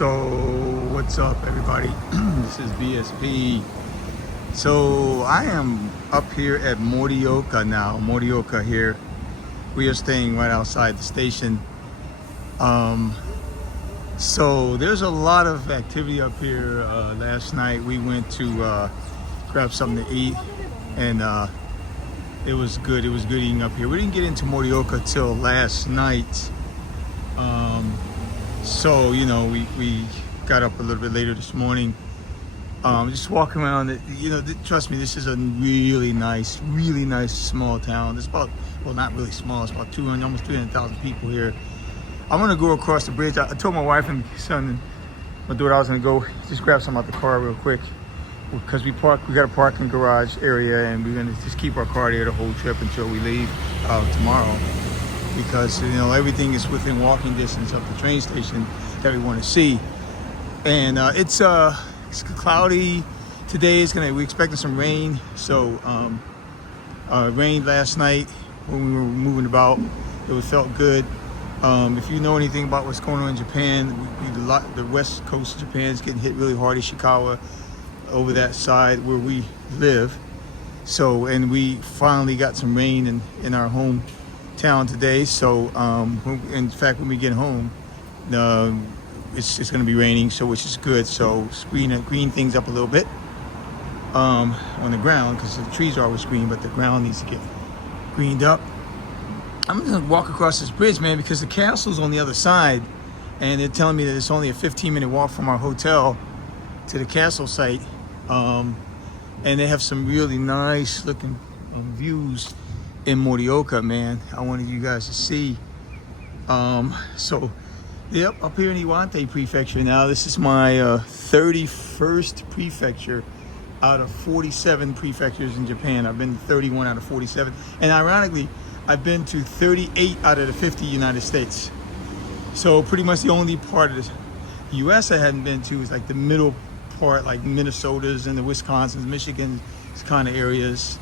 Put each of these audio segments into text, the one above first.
So what's up, everybody? This is BSP. So I am up here at Morioka now. Morioka here. We are staying right outside the station. So there's a lot of activity up here. Last night we went to grab something to eat, and it was good. It was good eating up here. We didn't get into Morioka till last night. So, you know, we got up a little bit later this morning. Just walking around. Trust me, this is a really nice small town. It's about, well, not really small. It's about 200, almost 300,000 people here. I'm gonna go across the bridge. I told my wife and son and my daughter I was gonna go just grab some out the car real quick, because we got a parking garage area, and we're gonna just keep our car there the whole trip until we leave tomorrow. Because everything is within walking distance of the train station that we want to see, and it's cloudy today. We're expecting some rain. So rained last night when we were moving about. It felt good. If you know anything about what's going on in Japan, the west coast of Japan is getting hit really hard. Ishikawa, over that side where we live. So, and we finally got some rain in our home town today. So in fact, when we get home, it's going to be raining, so which is good. So green things up a little bit on the ground, because the trees are always green, but the ground needs to get greened up. I'm going to walk across this bridge, man, because the castle's on the other side, and they're telling me that it's only a 15-minute walk from our hotel to the castle site. And they have some really nice looking views in Morioka, man. I wanted you guys to see. So yep, up here in Iwate Prefecture now. This is my 31st prefecture out of 47 prefectures in Japan. I've been to 31 out of 47, and ironically I've been to 38 out of the 50 United States. So pretty much the only part of the US I hadn't been to is like the middle part, like Minnesota's and the Wisconsin's, Michigan's kind of areas.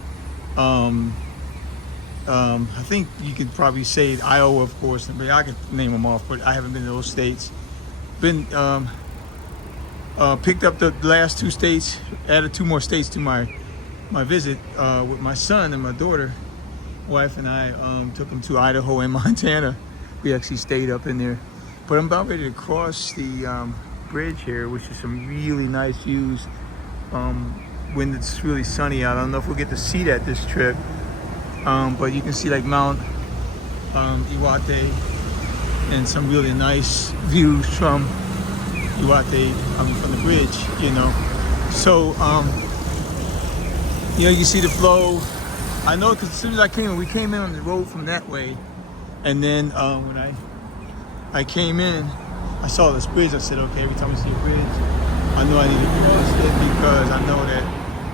I think you could probably say Iowa, of course, but I could name them off, but I haven't been to those states. Been picked up the last 2 states, added 2 more states to my visit with my son and my daughter. Wife and I took them to Idaho and Montana. We actually stayed up in there. But I'm about ready to cross the bridge here, which is some really nice views when it's really sunny out. I don't know if we'll get to see that this trip. But you can see like Mount Iwate and some really nice views from Iwate, from the bridge, So, you can see the flow. I know, because as soon as we came in on the road from that way, and then when I came in, I saw this bridge. I said, okay, every time I see a bridge, I know I need to cross it, because I know that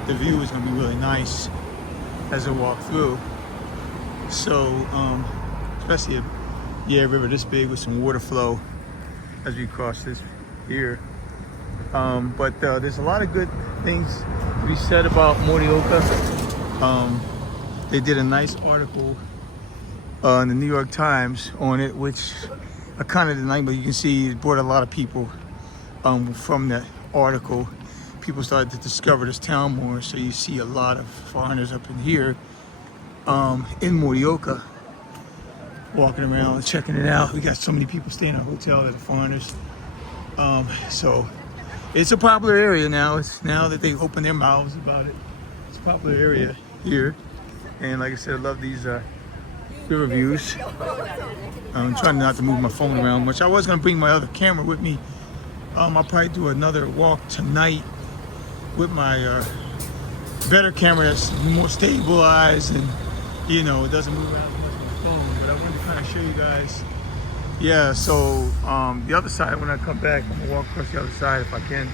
the view is going to be really nice as I walk through. So, especially a river this big with some water flow as we cross this here. But there's a lot of good things to be said about Morioka. They did a nice article in the New York Times on it, which I kind of didn't like, but you can see it brought a lot of people from that article. People started to discover this town more, so you see a lot of foreigners up in here. In Morioka, walking around, checking it out. We got so many people staying in our hotel that are foreigners. So it's a popular area now. It's now that they open their mouths about it. It's a popular area here. And like I said, I love these river views. I'm trying not to move my phone around much. I was gonna bring my other camera with me. I'll probably do another walk tonight with my better camera that's more stabilized, and it doesn't move around as much on my phone. But I wanted to kind of show you guys. Yeah, so the other side, when I come back, I'm gonna walk across the other side if I can,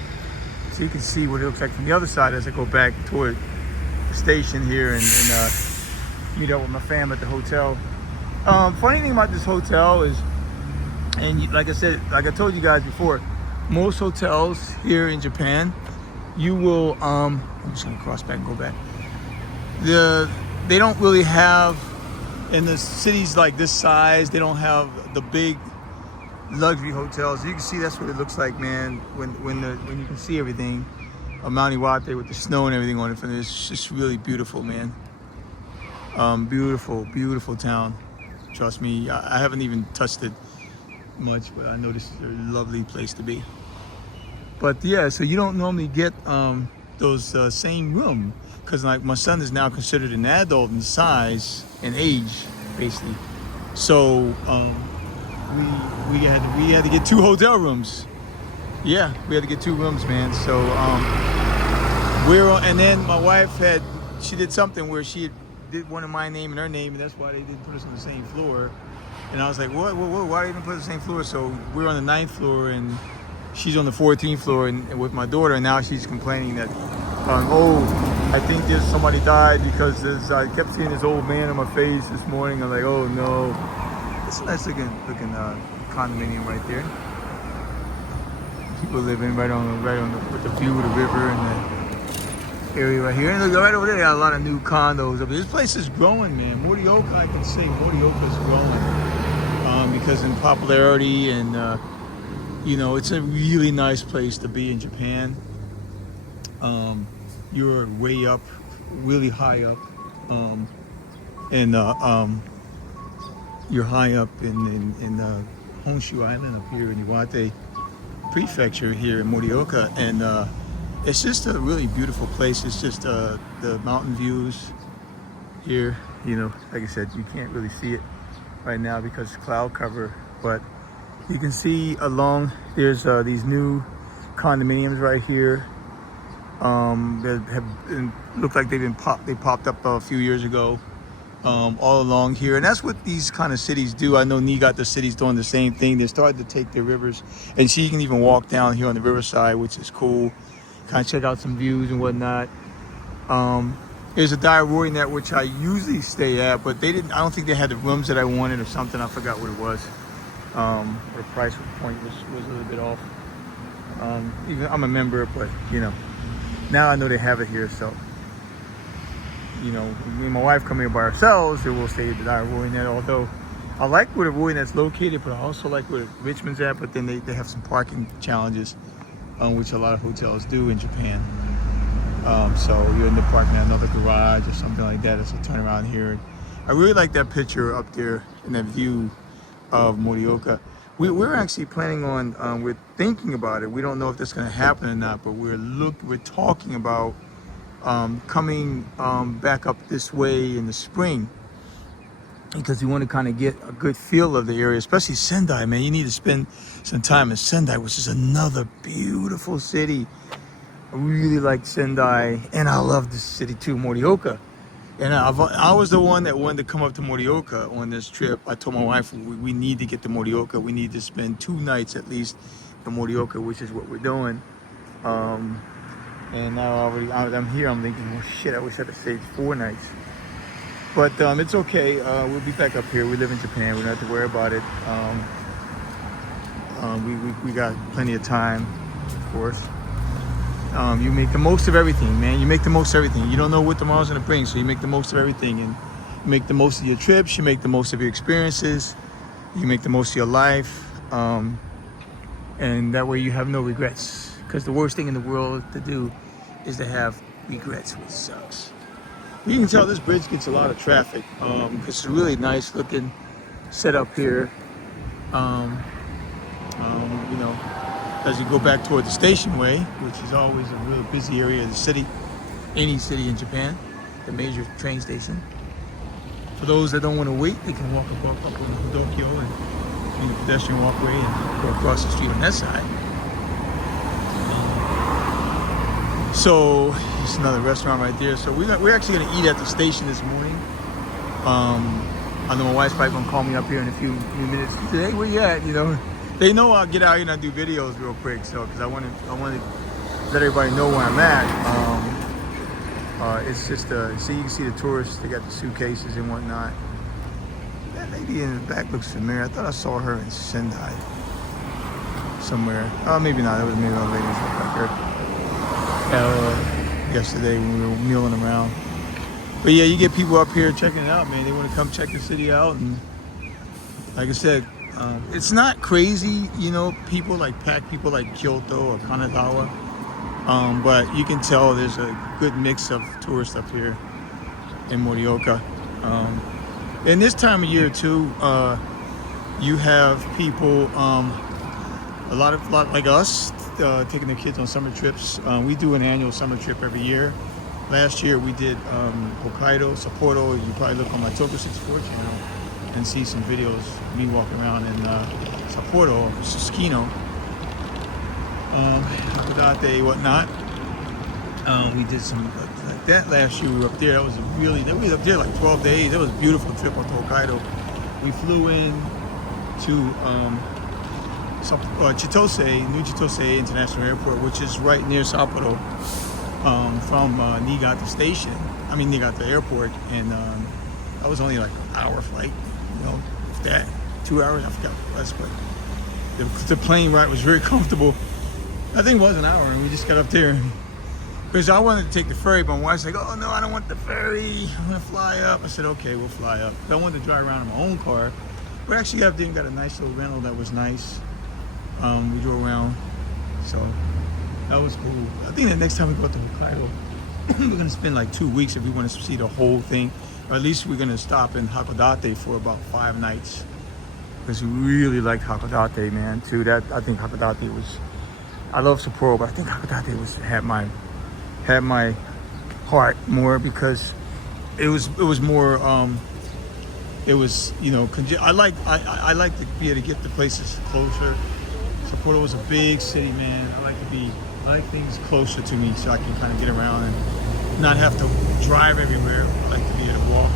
so you can see what it looks like from the other side as I go back toward the station here and meet up with my fam at the hotel. Funny thing about this hotel is, and like I said, like I told you guys before, most hotels here in Japan, you will I'm just gonna cross back and go back. They don't really have, in the cities like this size, they don't have the big luxury hotels. You can see that's what it looks like, man. When you can see everything, Mount Iwate with the snow and everything on it. It's just really beautiful, man. Beautiful, beautiful town. Trust me, I haven't even touched it much, but I know this is a lovely place to be. But yeah, so you don't normally get those same room, because like my son is now considered an adult in size and age, basically. So we had to get 2 hotel rooms. Yeah, we had to get 2 rooms, man. So and then my wife she did something where she did one of my name and her name, and that's why they didn't put us on the same floor. And I was like, what? Why didn't they put us on the same floor? So we're on the 9th floor and she's on the 14th floor and with my daughter, and now she's complaining that, I think there's somebody died because I kept seeing this old man on my face this morning. I'm like, oh no. It's a nice looking condominium right there. People living right on with the view of the river and the area right here. And look, right over there, they got a lot of new condos. This place is growing, man. Morioka, I can say Morioka is growing because in popularity and it's a really nice place to be in Japan. You're way up, really high up, and you're high up in Honshu Island up here in Iwate Prefecture here in Morioka, and it's just a really beautiful place. It's just the mountain views here. Like I said, you can't really see it right now because it's cloud cover, but you can see along there's these new condominiums right here that look like they popped up a few years ago all along here, and that's what these kind of cities do. I know Niigata city's doing the same thing. They're starting to take their rivers, and so you can even walk down here on the riverside, which is cool. Kind of check out some views and whatnot. There's a Diarrhea Net which I usually stay at, but I don't think they had the rooms that I wanted or something. I forgot what it was. The price point was a little bit off. Even I'm a member, but now I know they have it here. So me and my wife come here by ourselves, and we'll stay at the Diarrhea Net. Although I like where the Roy Net's located, but I also like where Richmond's at. But then they have some parking challenges, which a lot of hotels do in Japan. So you end up parking at another garage or something like that. It's a turn around here. I really like that picture up there and that view of Morioka. We're actually planning on, we're thinking about it. We don't know if that's going to happen or not, but we're talking about coming back up this way in the spring, because we want to kind of get a good feel of the area, especially Sendai, man. You need to spend some time in Sendai, which is another beautiful city. I really like Sendai, and I love this city too, Morioka. And I was the one that wanted to come up to Morioka on this trip. I told my wife we need to get to Morioka. We need to spend 2 nights at least in Morioka, which is what we're doing. And now I'm here. I'm thinking, well, shit, I wish I had stayed 4 nights. But it's okay. We'll be back up here. We live in Japan. We don't have to worry about it. We got plenty of time, of course. You make the most of everything, man. You make the most of everything. You don't know what tomorrow's gonna bring, so you make the most of everything, and you make the most of your trips. You make the most of your experiences. You make the most of your life, and that way you have no regrets. Because the worst thing in the world to do is to have regrets, which sucks. You can tell this bridge gets a lot of traffic because it's a really nice looking setup here. As you go back toward the Station Way, which is always a real busy area of the city, any city in Japan, the major train station. For those that don't want to wait, they can walk up on Hidokyo and the pedestrian walkway and go across the street on that side. So it's another restaurant right there. So we're actually going to eat at the station this morning. I know my wife's probably going to call me up here in a few minutes. Hey, where you at? They know I'll get out here and I'll do videos real quick. So because I want to let everybody know where I'm at. It's just see, you can see the tourists. They got the suitcases and whatnot. That lady in the back looks familiar. I thought I saw her in Sendai somewhere. Oh, maybe not. That was maybe a lady back there. Yesterday when we were milling around. But yeah, you get people up here checking it out, man. They want to come check the city out, and like I said, It's not crazy, you know, people like packed people like Kyoto or Kanazawa, but you can tell there's a good mix of tourists up here in Morioka. And this time of year too, you have people, a lot like us, taking their kids on summer trips. We do an annual summer trip every year. Last year we did Hokkaido, Sapporo. You probably look on my Tokyo 64 channel and see some videos of me walking around in Sapporo, Susukino, Hakodate, whatnot. We did some like that last year. We were up there. That was we were up there like 12 days. It was a beautiful trip up to Hokkaido. We flew in to Chitose, New Chitose International Airport, which is right near Sapporo, from Niigata Station. I mean Niigata Airport, and that was only like an hour flight. You know, if that 2 hours, I forgot what it was, but the plane ride was very comfortable. I think it was an hour, and we just got up there. Because I wanted to take the ferry, but my wife's like, oh no, I don't want the ferry. I'm gonna fly up. I said, okay, we'll fly up. I wanted to drive around in my own car. We actually got up there and got a nice little rental that was nice. We drove around, so that was cool. I think the next time we go to Hokkaido, we're gonna spend like 2 weeks if we want to see the whole thing. Or at least we're gonna stop in Hakodate for about 5 nights. Because we really liked Hakodate, man, too. I think Hakodate was, I love Sapporo, but I think Hakodate had my heart more because it was more it was, you know, I like to be able to get the places closer. Sapporo was a big city, man. I like things closer to me so I can kind of get around and not have to drive everywhere. I like to be able to walk.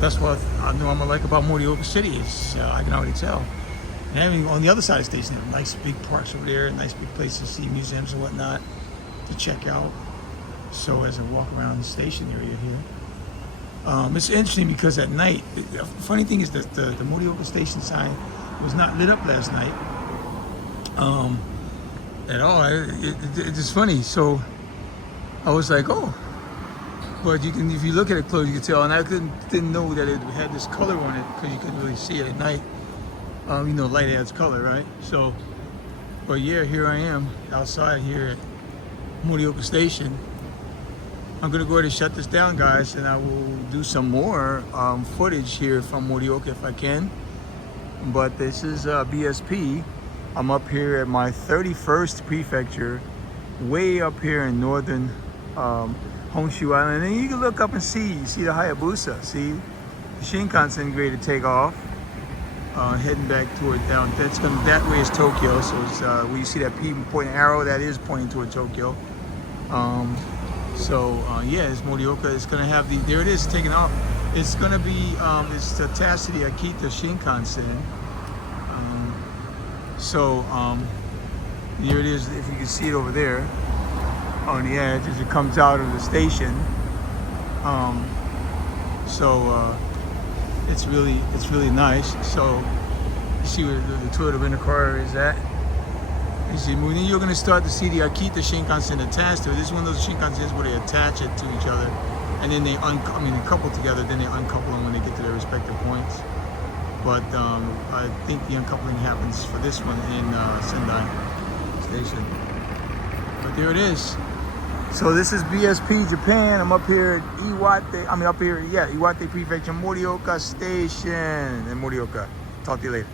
That's what I know I'm gonna like about Morioka City is I can already tell. And having on the other side of the station, there are nice big parks over there, nice big places to see, museums and whatnot to check out. So as I walk around the station area here, it's interesting because at night, the funny thing is that the Morioka station sign was not lit up last night at all. It's just funny. So I was like, oh, but you can, if you look at it close, you can tell. And I didn't know that it had this color on it because you couldn't really see it at night. You know, light adds color, right? So, but yeah, here I am outside here at Morioka Station. I'm gonna go ahead and shut this down, guys, and I will do some more footage here from Morioka if I can. But this is BSP. I'm up here at my 31st prefecture, way up here in northern Honshu Island. And you can look up and see the Hayabusa. See the Shinkansen ready to take off, heading back toward down. That way is Tokyo. So it's, where you see that pointing arrow, that is pointing toward Tokyo. Yeah, it's Morioka. It's gonna have there it is, taking off. It's gonna be it's attached to the Akita Shinkansen. Here it is. If you can see it over there on the edge as it comes out of the station. It's really nice. So you see where the tour of the car is at. You see, then you're going to start to see the Akita Shinkansen attached to it. This is one of those Shinkansens where they attach it to each other, and then they couple together. Then they uncouple them when they get to their respective points. But I think the uncoupling happens for this one in Sendai Station. But there it is. So this is BSP Japan. I'm up here at Iwate Prefecture, Morioka Station in Morioka. Talk to you later.